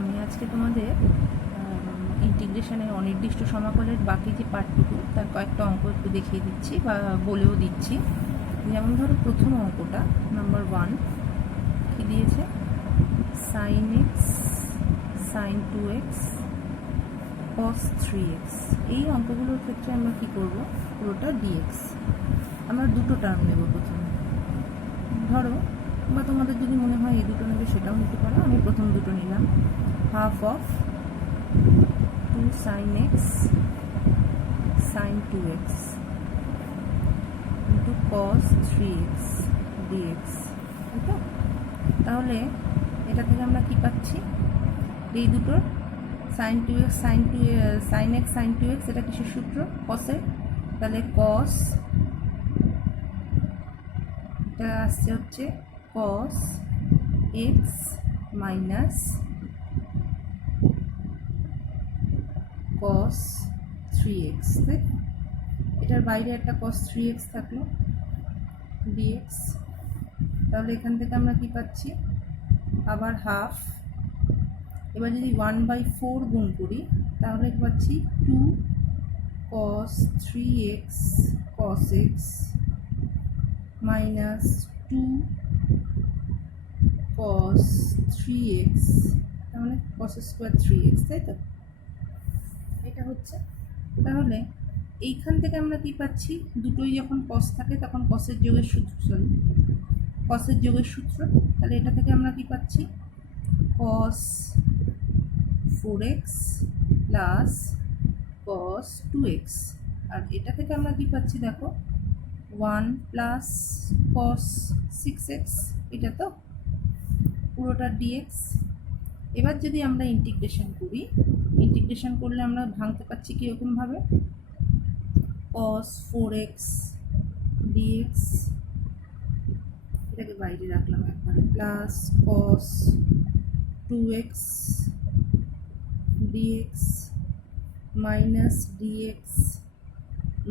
আমি আজকে তোমাদের ইন্টিগ্রেশনের অনির্দিষ্ট সমাকলের বাকি যে পার্টটুকু তার কয়েকটা অঙ্ক একটু দেখিয়ে দিচ্ছি বা বলেও দিচ্ছি। যেমন ধরো প্রথম অঙ্কটা নাম্বার 1 কি দিয়েছে, sin x sin 2x cos 3x। এই অঙ্কগুলোর ক্ষেত্রে আমরা কি করব, পুরোটা dx আমরা দুটো টার্ম নেব প্রথমে। ধরো বা তোমাদের যদি মনে হয় এই দুটো নেবে সেটাও নিতে পারো, আমি প্রথম দুটো নিলাম। Half of 2 sin x sin 2x into cos 3x dx, তাই তো? তাহলে এটা থেকে আমরা কি পাচ্ছি, এই দুটোর sin 2x sin x sin 2x এটা কিসের সূত্র, cos-এর। তাহলে cos এটা আসছে হচ্ছে cos x minus cos 3x, তাই এটার বাইরে একটা cos 3x থাকলো dx। তাহলে এখান থেকে আমরা কি পাচ্ছি, আবার হাফ। এবার যদি 1/4 গুণ করি তাহলে পাচ্ছি 2 cos 3x cos x minus 2 cos 3x, তাহলে cos স্কোয়ার 3x, তাই তো? এটা হচ্ছে, তাহলে এইখান থেকে আমরা কি পাচ্ছি, দুটোই যখন cos থাকে তখন cosের যোগের সূত্র, তাহলে এটা থেকে আমরা কি পাচ্ছি, cos 4x plus cos 2x। আর এটা থেকে আমরা কি পাচ্ছি দেখো, 1 প্লাস cos 6x, এটা তো পুরোটা dx। এবার যদি আমরা ইন্টিগ্রেশন করি, ইন্টিগ্রেশন করলে আমরা ভাঙতে পাচ্ছি কীরকমভাবে, cos 4x dx, এটাকে বাইরে রাখলাম একবারে, plus cos 2x dx minus dx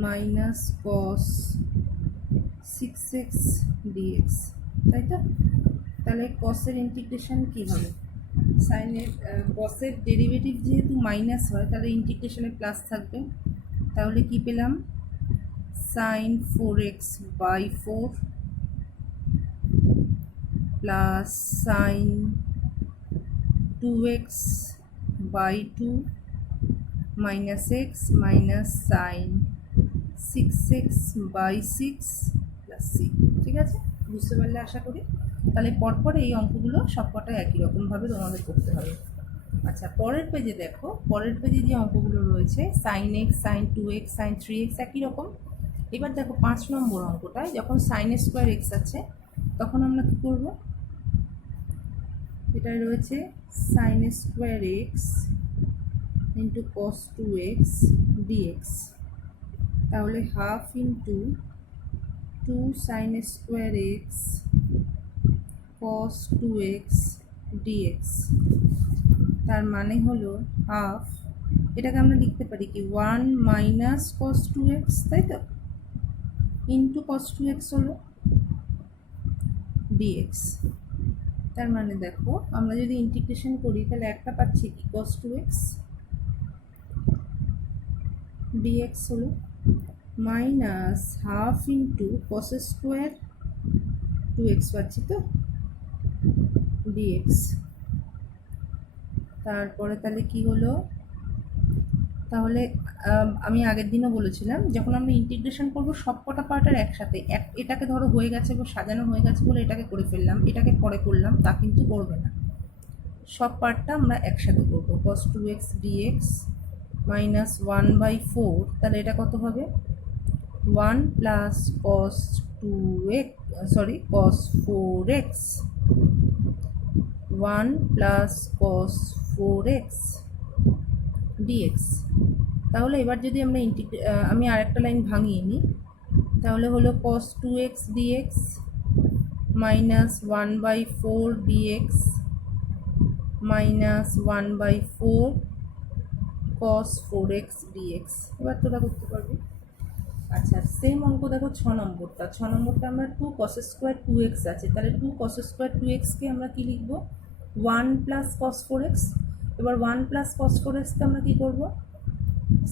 minus cos 6x dx, তাই তো? তাহলে cos-এর ইন্টিগ্রেশন কী হবে, সাইনের cos-এর ডেরিভেটিভ যেহেতু মাইনাস হয় তাহলে ইন্টিগ্রেশনে প্লাস থাকবে। তাহলে কি পেলাম, sin 4x/4 plus sin 2x/2 minus x minus sin 6x/6 plus c। ঠিক আছে, বুঝতে পারলে আশা করি। তাহলে পরপর এই অঙ্কগুলো সবকটা একই রকমভাবে তোমাদের করতে হবে। আচ্ছা, পরের পেজে দেখো, পরের পেজে যে অঙ্কগুলো রয়েছে sin x sin 2x sin 3x একই রকম। এবার দেখো 5 নম্বর অঙ্কটায় যখন sin স্কোয়ার x আছে তখন আমরা কি করব, এটা রয়েছে sin square x into cos 2x dx, তাহলে half into 2 sin square x cos 2x dx, তার মানে হলো হাফ। এটাকে আমরা লিখতে পারি কি 1 মাইনাস cos 2x, তাই তো, ইন্টু cos 2x হলো dx। তার মানে দেখো আমরা যদি ইন্টিগ্রেশন করি তাহলে একটা পাচ্ছি কি cos 2x dx হলো minus half into cos square 2x পাচ্ছি তো dx। তারপরে তাহলে কি হলো, তাহলে আমি আগের দিনও বলেছিলাম যখন আমরা ইন্টিগ্রেশন করবো সব কটা পার্টের একসাথে, এটাকে ধরো হয়ে গেছে বা সাজানো হয়ে গেছে বলে এটাকে করে ফেললাম, এটাকে পরে করলাম, তা কিন্তু করবে না। সব পার্টটা আমরা একসাথে করবো। cos 2x dx মাইনাস 1/4, তাহলে এটা কত হবে, 1 plus cos 4x 1 plus cos 4x dx। তাহলে এবার যদি আমরা আমি আরেকটা লাইন ভাঙিয়ে নিই, তাহলে হলো cos 2x dx minus 1/4 dx minus 1/4 cos 4x dx। এবার তোরা করতে পারবি। আচ্ছা, সেম অঙ্ক দেখো 6 নম্বরটা আমরা 2 cos স্কোয়ার 2x আছে, তাহলে 2 cos স্কোয়ার 2x কে আমরা কি লিখবো, 1 প্লাস cos 4x। এবার 1 প্লাস কস 4xকে আমরা কী করবো,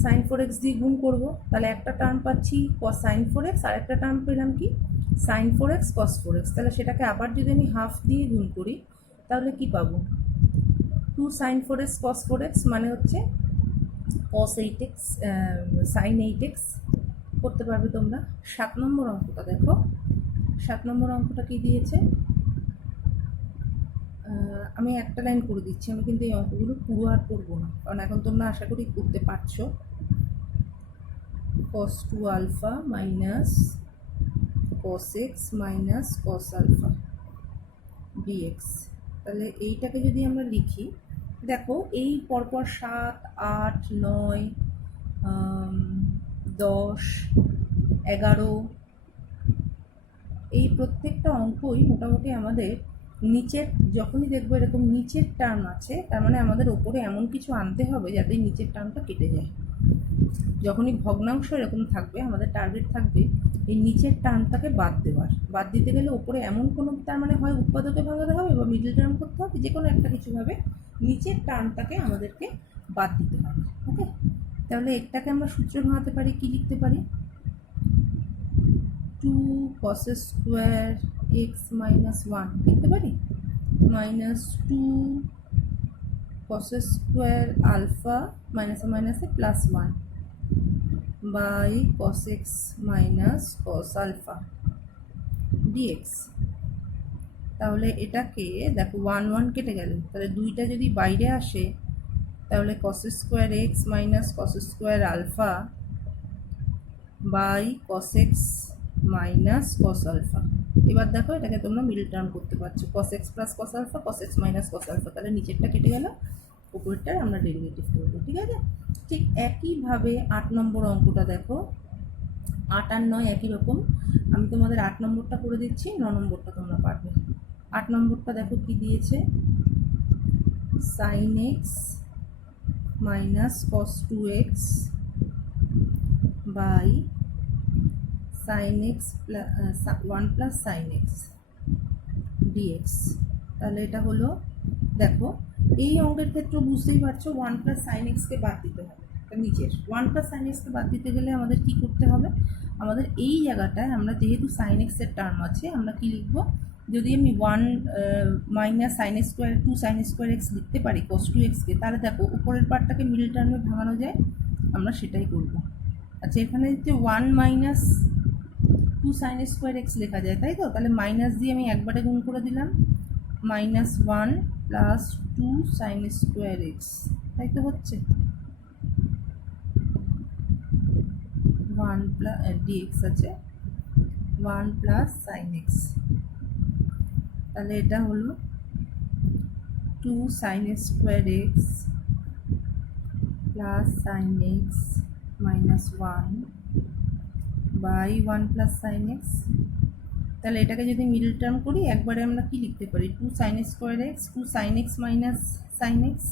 সাইন 4x দিয়ে গুণ করব, তাহলে একটা টার্ম পাচ্ছি সাইন 4x, আর একটা টার্ম পেলাম কি সাইন 4x কস 4x। তাহলে সেটাকে আবার যদি আমি হাফ দিয়ে গুণ করি তাহলে কি পাবো, 2 সাইন 4x কস 4x মানে হচ্ছে কস 8x সাইন 8x। করতে পারবে তোমরা। 7 নম্বর অঙ্কটা দেখো, 7 নম্বর অঙ্কটা কি দিয়েছে, আমি একটা লাইন করে দিচ্ছি, আমি কিন্তু এই অঙ্কগুলো পুরো আর করবো না, কারণ এখন তোমরা আশা করি করতে পারছো। cos 2 alpha minus cos x minus cos alpha dx। তাহলে এইটাকে যদি আমরা লিখি, দেখো এই পরপর 7, 8, 9, 10, 11 এই প্রত্যেকটা অঙ্কই মোটামুটি আমাদের নিচের, যখনই দেখবো এরকম নিচের টার্ম আছে তার মানে আমাদের ওপরে এমন কিছু আনতে হবে যাতে নিচের টার্মটা কেটে যায়। যখনই ভগ্নাংশ এরকম থাকবে আমাদের টার্গেট থাকবে এই নিচের টার্মটাকে বাদ দেওয়ার। বাদ দিতে গেলে ওপরে এমন কোনো, তার মানে হয় উৎপাদকে ভাঙাতে হবে বা মিডল টার্ম করতে হবে, যে কোনো একটা কিছুভাবে নিচের টার্মটাকে আমাদেরকে বাদ দিতে হবে। ওকে, তাহলে একটাকে আমরা সূত্র ভাঙাতে পারি, কি লিখতে পারি, 2 cos স্কোয়ার x মাইনাস 1 লিখতে পারি, minus 2 cos square alpha minus মাইনাসে plus 1 by cos x minus cos alpha dx। তাহলে এটাকে দেখো 1 1 কেটে গেল, তাহলে 2টা যদি বাইরে আসে তাহলে cos square x minus cos square alpha by cos x minus cos alpha. এবার দেখো এটাকে তোমরা মিডল টার্ম করতে পারছো, cos x plus cos alpha, cos x minus cos alpha. তাহলে নিচেরটা কেটে গেল, উপরেরটার আমরা ডেরিভেটিভ করবো। ঠিক আছে, ঠিক একইভাবে 8 নম্বর অঙ্কটা দেখো, 8 আর 9 একই রকম। আমি তোমাদের 8 নম্বরটা করে দিচ্ছি, 9 নম্বরটা তোমরা পারবে। 8 নম্বরটা দেখো কি দিয়েছে, sine x minus cos 2x by sine x 1 plus sine x dx. তাহলে এটা হলো, দেখো এই অঙ্কের ক্ষেত্রে বুঝতেই পারছো 1 প্লাস সাইন এক্সকে বাদ দিতে হবে। নিচের 1 প্লাস সাইন এক্সকে বাদ দিতে গেলে আমাদের কি করতে হবে, আমাদের এই জায়গাটায় আমরা যেহেতু সাইন এক্সের টার্ম আছে আমরা কি লিখবো, যদি আমি 1 minus sine square 2 sine square x লিখতে পারি cos 2xকে, তাহলে দেখো উপরের পার্টটাকে মিডল টার্মে ভাঙানো যায়, আমরা সেটাই করব। আচ্ছা, এখানে যে 1 মাইনাস 2 সাইন স্কোয়ার এক্স লেখা যায়, তাই তো, তাহলে মাইনাস দিয়ে আমি একবারে গুণ করে দিলাম, minus 1 plus 2 sine square x, তাই তো হচ্ছে 1 প্লাস ডিএক্স আছে 1 প্লাস সাইন এক্স। তাহলে এটা হলো 2 sine square x plus sine x minus 1 by 1 plus sine x. তাহলে এটাকে যদি মিডল টার্ম করি একবারে আমরা কি লিখতে পারি, 2 sine square x 2 sine x minus sine x,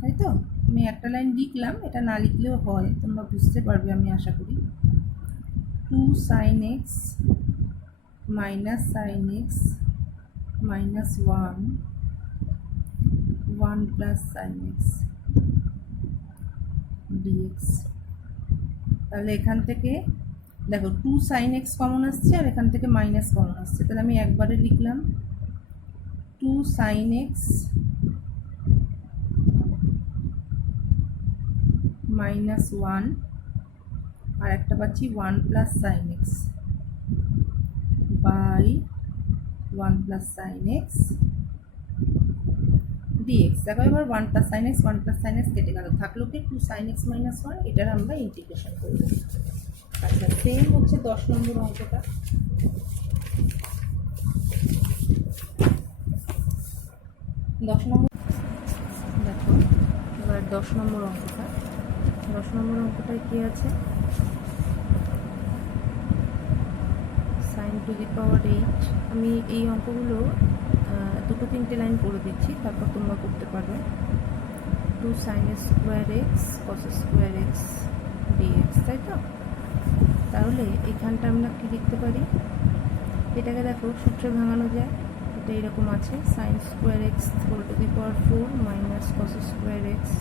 তাই তো। আমি একটা লাইন লিখলাম, এটা না লিখলেও হয়, তোমরা বুঝতে পারবে আমি আশা করি। 2 sine x minus sine x minus 1 plus sine x dx. তাহলে এখান থেকে দেখো 2 সাইন এক্স কমন আসছে আর এখান থেকে মাইনাস কমন আসছে, তাহলে আমি একবারে লিখলাম 2 সাইন এক্স মাইনাস 1 আর একটা পাচ্ছি 1 plus sine x by 1 plus sine x dx. দেখো এবার 1 plus sine x 1 plus sine x কেটে গেল, থাকলো কি 2 সাইন এক্স মাইনাস 1, এটার আমরা ইন্টিগ্রেশন করব। আচ্ছা, সেম হচ্ছে 10 নম্বর অঙ্কটা। 10 নম্বর দেখো, এবার 10 নম্বর অঙ্কটা, 10 নম্বর অঙ্কটায় কী আছে, সাইন টু দি পাওয়ার 8। আমি এই অঙ্কগুলো 2-3টে লাইন করে দিচ্ছি, তারপর তোমরা করতে পারবে। 2 sine square x cos square x dx, তাই তো। তাহলে এখানটা আমরা কি লিখতে পারি, এটাকে দেখো সূত্রে ভাঙানো যায়, এটা এরকম আছে sine square x whole to the power 4 minus cos square x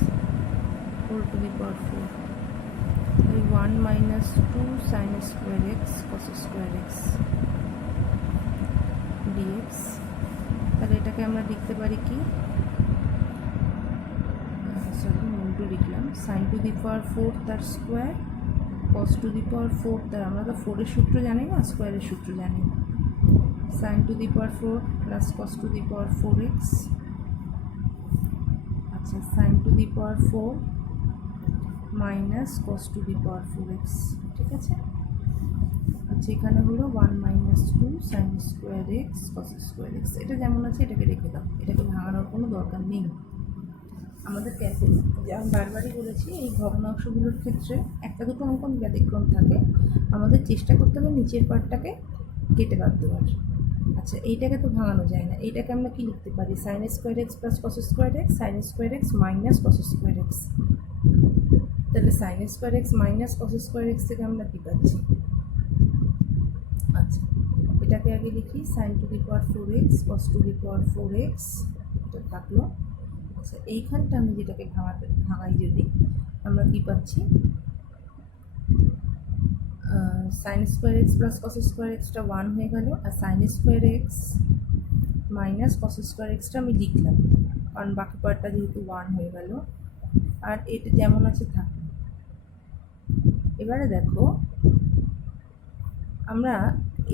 whole to the power 4, তাই 1 minus 2 sine square x cos square x dx. তাহলে এটাকে আমরা লিখতে পারি কি, সরি উল্টো লিখলাম, সাইন টু দি পাওয়ার 4 তার square cos to the power 4 তার, আমরা তো 4-এর সূত্র জানি না, স্কোয়ারের সূত্র জানি, sine to the power 4 plus cos to the power 4x, আচ্ছা sine to the power 4 minus cos to the power 4x, ঠিক আছে। আচ্ছা এখানে হলো 1 minus 2 sine square x cos square x, এটা যেমন আছে এটাকে রেখে দাও, এটাকে ভাঙানোর কোনো দরকার নেই। আমাদের ক্যাসে আমি বারবারই বলেছি এই ভগ্নাংশগুলোর ক্ষেত্রে একটা দুটো অঙ্ক ব্যতিক্রম থাকে, আমাদের চেষ্টা করতে হবে নিচের পার্টটাকে কেটে বাদ দেওয়ার। আচ্ছা এইটাকে তো ভাঙানো যায় না, এইটাকে আমরা কি লিখতে পারি, sine square x plus cos square x, sine square x minus cos square x. তাহলে sine square x minus cos square x থেকে আমরা কী পাচ্ছি, আচ্ছা এটাকে আগে লিখি, sine to the power 4x cos to the power 4x, এটা থাকলো। আচ্ছা এইখানটা আমি যেটাকে ভাঙাই যদি আমরা কী পাচ্ছি, sine square x plus cos square এক্সটা 1 হয়ে গেল, আর sine square x minus cos square এক্সটা আমি লিখলাম কারণ বাকি পার্টটা যেহেতু 1 হয়ে গেল, আর এটা যেমন আছে থাকলো। এবারে দেখো আমরা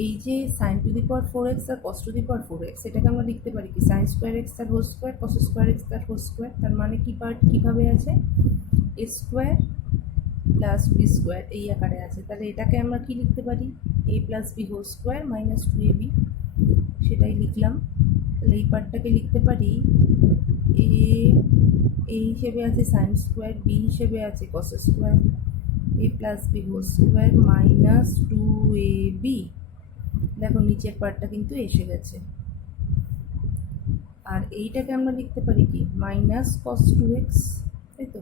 এই যে sine to the power 4x আর cos to the power 4x এটাকে আমরা লিখতে পারি কি, সাইন স্কোয়ার এক্স তার whole square cos square x তার হোল স্কোয়ার, তার মানে কি পার্ট কীভাবে আছে, a square plus b square এই আকারে আছে। তাহলে এটাকে আমরা কি লিখতে পারি, a plus b whole square minus 2ab, সেটাই লিখলাম। তাহলে এই পার্টটাকে লিখতে পারি এ হিসেবে আছে সাইন স্কোয়ার, বি হিসেবে আছে cos square, a plus b whole square minus 2ab। দেখো নিচের পার্টটা কিন্তু এসে গেছে, আর এইটাকে আমরা লিখতে পারি কি মাইনাস কস 2x, তাই তো।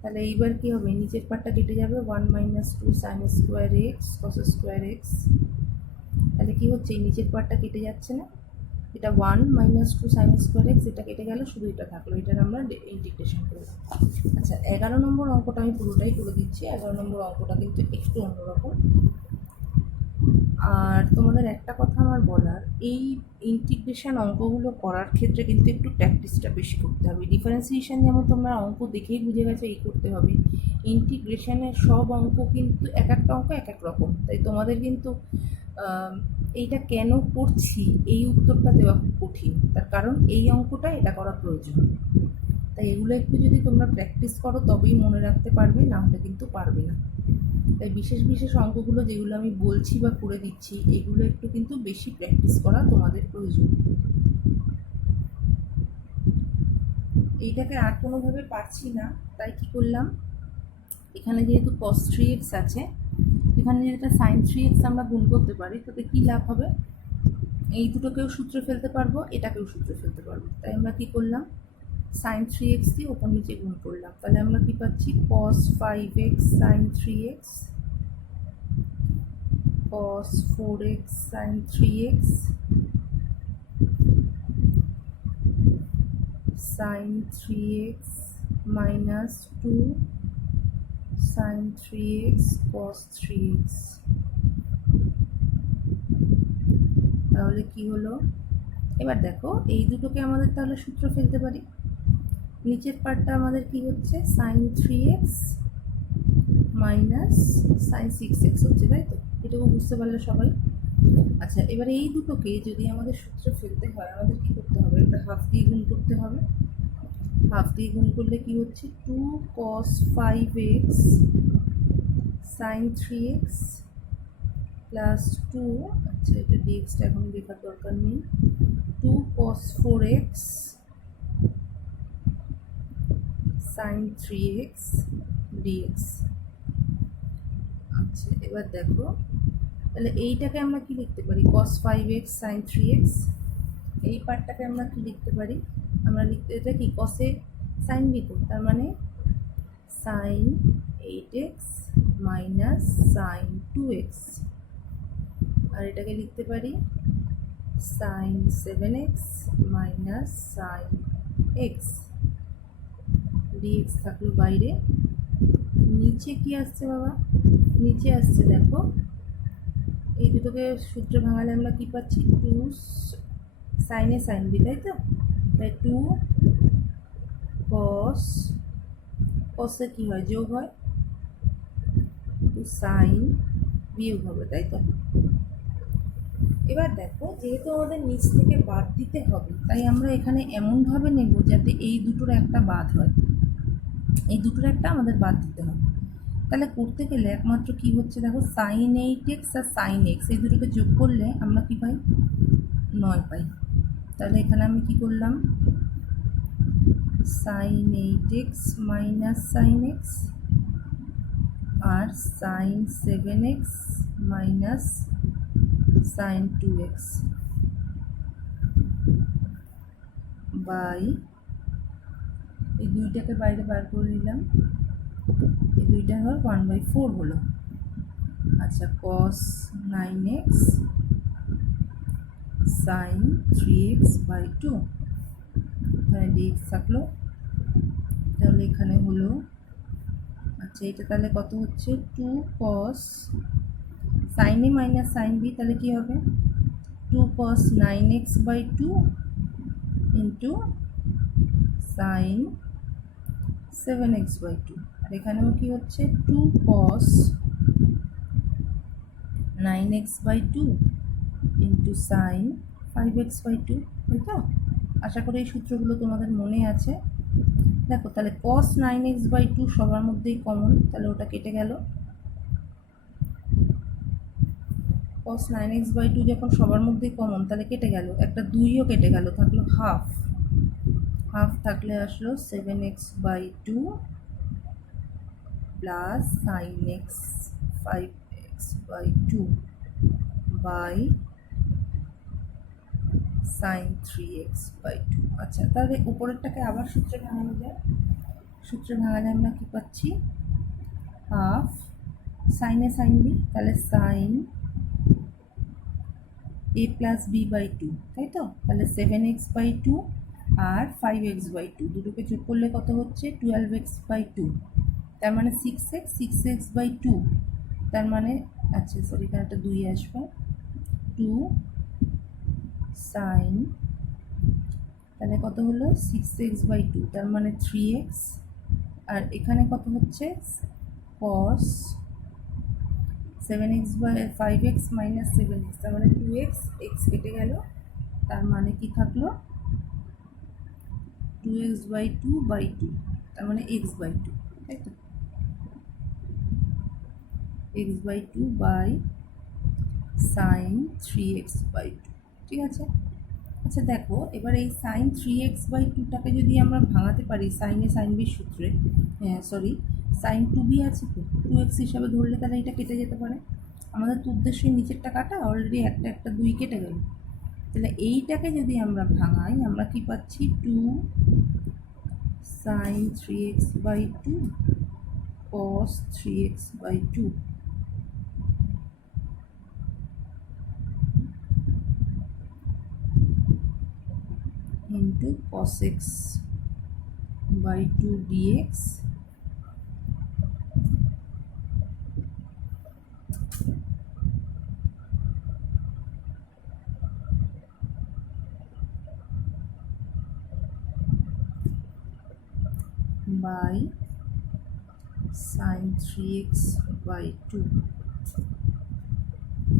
তাহলে এইবার কী হবে, নিচের পার্টটা কেটে যাবে, 1 minus 2 sine square x cos square x. তাহলে কী হচ্ছে, এই নিচের পার্টটা কেটে যাচ্ছে না, এটা 1 মাইনাস 2 সাইন স্কোয়ার এক্স, এটা কেটে গেল, শুধু এটা থাকলো, এটার আমরা ইন্টিগ্রেশন করব। আচ্ছা 11 নম্বর অঙ্কটা আমি পুরোটাই করে দিচ্ছি, 11 নম্বর অঙ্কটা কিন্তু একটু অন্যরকম। আর তোমাদের একটা কথা আমার বলার, এই ইন্টিগ্রেশন অঙ্কগুলো করার ক্ষেত্রে কিন্তু একটু প্র্যাকটিসটা বেশি করতে হবে। ডিফারেন্সিয়েশন যেমন তোমরা অঙ্ক দেখেই বুঝে গেছো এই করতে হবে, ইন্টিগ্রেশনের সব অঙ্ক কিন্তু এক একটা অঙ্ক এক এক রকম, তাই তোমাদের কিন্তু এইটা কেন করছি এই উত্তরটা দেওয়া খুব কঠিন, তার কারণ এই অঙ্কটা এটা করা প্রয়োজন। তাই এগুলো একটু যদি তোমরা প্র্যাকটিস করো তবেই মনে রাখতে পারবে, না হলে কিন্তু পারবে না। তাই বিশেষ বিশেষ অঙ্কগুলো যেগুলো আমি বলছি বা করে দিচ্ছি এগুলো একটু কিন্তু বেশি প্র্যাকটিস করা তোমাদের প্রয়োজন। এইটাকে আর কোনোভাবে পারছি না, তাই কি করলাম, এখানে যেহেতু cos 3x আছে, এখানে যেটা sin 3x আমরা গুণ করতে পারি, তাতে কী লাভ হবে, এই দুটোকেও সূত্রে ফেলতে পারবো, এটাকেও সূত্রে ফেলতে পারবো। তাই আমরা কী করলাম, sin 3x দিয়ে ওপর নিচে গুণ করলাম, তাহলে আমরা কী পাচ্ছি, cos 5x sin 3x cos 4x sin 3x sin 3x minus 2 sin 3x cos 3x। তাহলে কি হলো, এবার দেখো এই দুটোকে আমাদের তাহলে সূত্র ফেলতে পারি, নিচের পার্টটা আমাদের কি হচ্ছে sin 3x minus sin 6x হচ্ছে, তাই তো, এটুকু বুঝতে পারলে সবাই। আচ্ছা এবারে এই দুটোকে যদি আমাদের সূত্রে ফেলতে হয় আমাদের কি করতে হবে, একটা হাফ দিয়ে গুণ করতে হবে, হাফ দিয়ে গুণ করলে কি হচ্ছে 2 cos 5x sin 3x plus 2, আচ্ছা এটা ডিএক্সটা এখন লেখার দরকার নেই, 2 cos 4x sin 3x dx। আচ্ছা এবার দেখো তাহলে এইটাকে আমরা কি লিখতে পারি, cos 5x sin 3x, এই পার্টটাকে আমরা কি লিখতে পারি, আমরা লিখতে, এটা কি cos-এ sin দিত, তার মানে sin 8x minus sin 2x, আর এটাকে লিখতে পারি sine 7x minus sine x dx থাকলো বাইরে। নিচে কি আসছে বাবা? নিচে আসছে দেখো, এই দুটোকে সূত্রে ভাঙালে আমরা কি পাচ্ছি? 2 সাইন এ সাইন বি, তাই তো? তাই 2 কস, কসে কি হয়? যোগ হয়, 2 সাইন বিয়োগ হবে, তাই তো? এবার দেখো, যেহেতু আমাদের নিচ থেকে বাদ দিতে হবে, তাই আমরা এখানে এমনভাবে নেব যাতে এই দুটোর একটা বাদ হয়, এই দুটোর একটা আমাদের বাদ দিতে হবে। তাহলে করতে গেলে একমাত্র কি হচ্ছে দেখো, সাইন 8x আর সাইন এক্স এই দুটোকে যোগ করলে আমরা কি পাই? 9 পাই। তাহলে এখানে আমি কি করলাম? Sine 8x minus sine x আর sine 7x minus sine 2x by, এই দুইটাকে বাইরে বার করে নিলাম, এই দুইটা হল 1/4 হলো। আচ্ছা, কস 9x সাইন 3x বাই 2, তাহলে ডিএক্স থাকলো। তাহলে এখানে হলো, আচ্ছা এটা তাহলে কত হচ্ছে? 2 cos sine A minus sine B, তাহলে কি হবে? 2 cos 9x by 2 into sine 7x by 2। আর এখানেও কি হচ্ছে? 2 cos 9x by 2 into sine 5x by 2, তাই তো? আশা করি এই সূত্রগুলো তোমাদের মনে আছে। দেখো, তাহলে cos 9x বাই 2 সবার মধ্যেই কমন, তাহলে ওটা কেটে গেল। cos 9x বাই 2 যখন সবার মধ্যেই কমন, তাহলে কেটে গেল, একটা 2ও কেটে গেল, থাকলো হাফ। হাফ থাকলে আসলো 7x by 2 plus sine x 5x by 2 by sine 3x by 2। আচ্ছা, তাহলে উপরেরটাকে আবার সূত্রে ভাঙানো যায়। সূত্রে ভাঙালে আমরা কি পাচ্ছি? Half sine A sine B, তাহলে sine a plus B by 2, তাই তো? তাহলে 7x by 2 R 5x by 2 দুটোকে যোগ করলে কত হচ্ছে? 12x বাই 2, তার মানে 6x বাই 2, তার মানে, আচ্ছা সরি এখানে একটা 2 আসবে, 2 সাইন, তাহলে কত হলো? 6x বাই 2, তার মানে 3x, আর এখানে কত হচ্ছে? cos 7x by 5x minus 7x, তার মানে 2x, x কেটে গেল, তার মানে কি থাকলো? 2x বাই 2 বাই 2, তার মানে x বাই 2, তাই তো? x by 2 by sine 3x by 2, ঠিক আছে? আচ্ছা দেখো, এবার এই সাইন 3x বাই 2টাকে যদি আমরা ভাঙাতে পারি সাইন এ সাইন বির সূত্রে, সরি সাইন 2b আছে তো, 2x হিসাবে ধরলে তাহলে এটা কেটে যেতে পারে। আমাদের তো উদ্দেশ্যই নিচেরটা কাটা, অলরেডি একটা 2 কেটে গেল। তাহলে এইটাকে যদি আমরা ভাঙাই, আমরা কি পাচ্ছি? 2 sine 3x by 2 cos 3x by 2 into cos x by 2 dx by sin 3x by 2।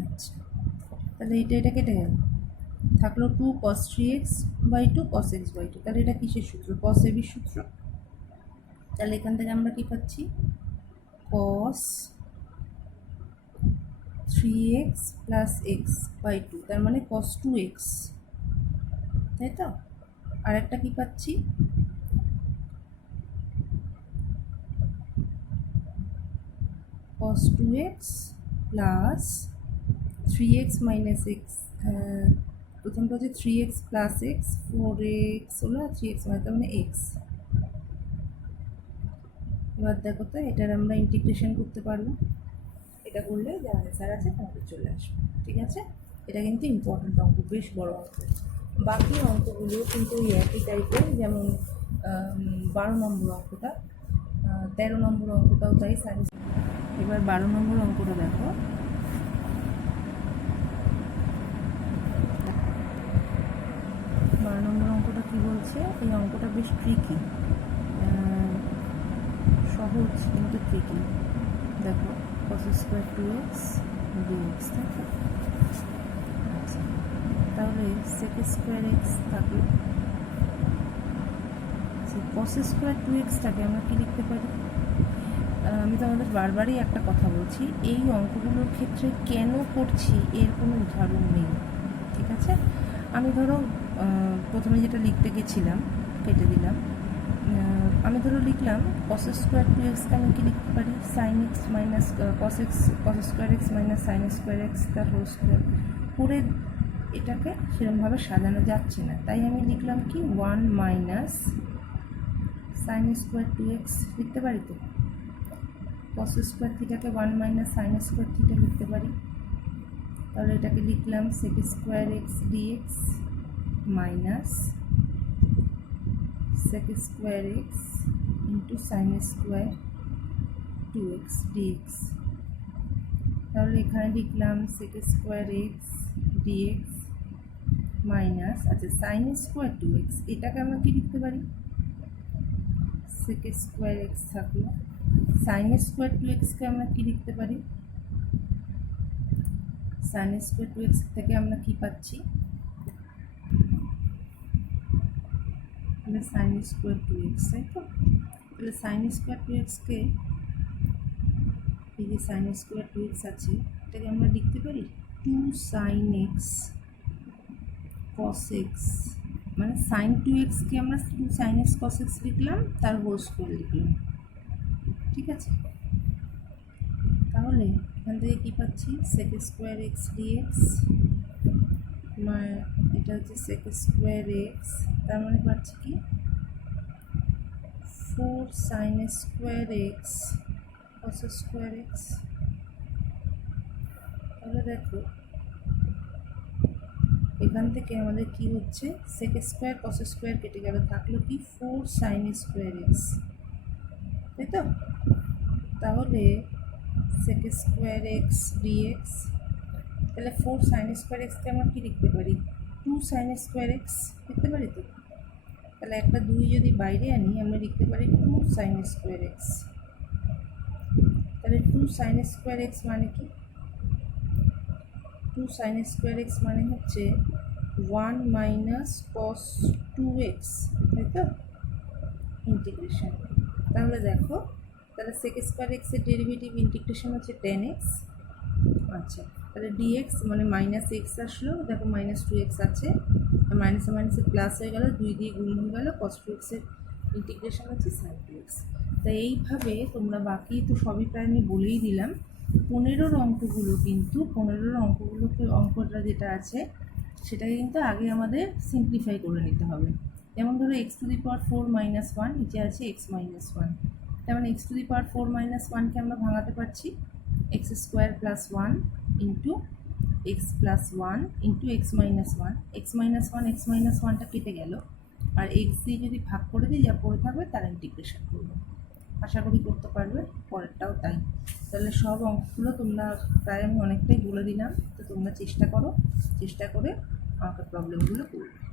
আচ্ছা, তাহলে এটা কেটে গেল, থাকলো 2 cos 3x by 2 cos x by 2, তাহলে এটা কিসের সূত্র? cos a b সূত্র। তাহলে এখান থেকে আমরা কি পাচ্ছি? cos 3x plus x by 2, তার মানে cos 2x, তাই তো? আর একটা কি পাচ্ছি? cos 2x plus 3x minus x, প্রথমটা হচ্ছে 3x প্লাস x, 4x হলো, আর 3x মানে তার মানে x। এবার দেখো তো, এটার আমরা ইন্টিগ্রেশন করতে পারবো, এটা করলে যা অ্যান্সার আছে তোমাদের চলে আসবে, ঠিক আছে? এটা কিন্তু ইম্পর্ট্যান্ট অঙ্ক, বেশ বড় অঙ্ক। বাকি অঙ্কগুলো কিন্তু ওই একই টাইপের, যেমন 12 নম্বর অঙ্কটা, 13 নম্বর অঙ্কটাও তাই সাইন্স। এবার 12 নম্বর অঙ্কটা দেখো। 12 নম্বর অঙ্কটা কী বলছে? এই অঙ্কটা বেশ ট্রিকি, সহজ কিন্তু ট্রিকি। দেখো cos স্কোয়ার 2x dx, দেখো। আচ্ছা, তাহলে sec স্কোয়ার এক্স থাকলো। cos স্কোয়ার 2xটাকে আমরা কী লিখতে পারি? আমি তোমাদের বারবারই একটা কথা বলছি, এই অঙ্কগুলোর ক্ষেত্রে কেন করছি এর কোনো উদাহরণ নেই, ঠিক আছে? আমি ধরো প্রথমে যেটা লিখতে গেছিলাম কেটে দিলাম। আমি ধরো লিখলাম cos স্কোয়ার 2xকে আমি কী লিখতে পারি? sin x minus cos square x minus sine square x তার হোল স্কোয়ার করে এটাকে সেরকমভাবে সাজানো যাচ্ছে না, তাই আমি লিখলাম কি 1 মাইনাস সাইন স্কোয়ার 2x লিখতে পারি। তো cos স্কোয়ার থিটাকে 1 মাইনাস সাইন স্কোয়ার থিটা লিখতে পারি। তাহলে এটাকে লিখলাম sec square x d x minus sec square x into sine square 2x dx। তাহলে এখানে লিখলাম sec square x d x minus, আচ্ছা, সাইন স্কোয়ার 2x, এটাকে আমরা কি লিখতে পারি? sec স্কোয়ার এক্স থাকলো। সাইন স্কোয়ার 2xকে আমরা কি লিখতে পারি? সাইন স্কোয়ার 2x থেকে আমরা কি পাচ্ছি? তাহলে সাইন স্কোয়ার 2x, তাই তো? তাহলে সাইন স্কোয়ার 2xকে, এই যে সাইন স্কোয়ার 2x আছে, এটাকে আমরা লিখতে পারি 2 সাইন এক্স কস এক্স, মানে সাইন 2xকে আমরা 2 সাইন এক্স কস এক্স লিখলাম, তার হোল স্কোয়ার লিখলাম, ঠিক আছে? তাহলে এখান থেকে কী পাচ্ছি? sec স্কোয়ার এক্স ডিএক্স, এটা হচ্ছে sec স্কোয়ার এক্স, তার মানে পাচ্ছি কি 4 sign square x cos square x. তাহলে দেখো এখান থেকে আমাদের কি হচ্ছে? sec স্কোয়ার কস স্কোয়ার কেটে গেল, থাকলো কি 4 সাইন স্কোয়ার এক্স, তাই তো? তাহলে sec স্কোয়ার এক্স ডিএক্স, তাহলে 4 সাইন স্কোয়ার এক্সকে আমরা কী লিখতে পারি? 2 সাইন স্কোয়ার এক্স লিখতে পারি। তো তাহলে একটা 2 যদি বাইরে আনি, আমরা লিখতে পারি 2 সাইন স্কোয়ার এক্স। তাহলে 2 সাইন স্কোয়ার এক্স মানে কি? 2 সাইন স্কোয়ার এক্স মানে হচ্ছে 1 মাইনাস কস 2x, তাই তো? ইন্টিগ্রেশন। তাহলে দেখো, তাহলে sec স্কোয়ার এক্সের ডেরিভেটিভ ইন্টিগ্রেশন হচ্ছে 10x। আচ্ছা, তাহলে ডিএক্স মানে মাইনাস এক্স আসলো, দেখো মাইনাস 2x আছে, মাইনাসে মাইনাসে প্লাস হয়ে গেল, 2 দিয়ে গুণ হয়ে গেল, cos 2xের ইন্টিগ্রেশন হচ্ছে sin 2x। তাই এইভাবে তোমরা, বাকি তো সবই প্রায় আমি বলেই দিলাম। 15 অঙ্কগুলো কিন্তু, 15 অঙ্কটা যেটা আছে সেটাকে কিন্তু আগে আমাদের সিম্পলিফাই করে নিতে হবে। যেমন ধরো x to the power 4 minus 1, নিচে আছে x মাইনাস 1, তেমন x to the power 4 minus 1কে আমরা ভাঙাতে পারছি x square plus 1 into x plus 1 into x minus 1, x minus 1টা কেটে গেল, আর x দিয়ে যদি ভাগ করে দিই, যা পড়ে থাকবে তার ইন্টিগ্রেশন করবো। আশা করি করতে পারবে, পরেরটাও তাই। তাহলে সব অঙ্কগুলো তোমরা প্রায় আমি অনেকটাই বলে দিলাম, তো তোমরা চেষ্টা করে আমাকে প্রবলেমগুলো করবে।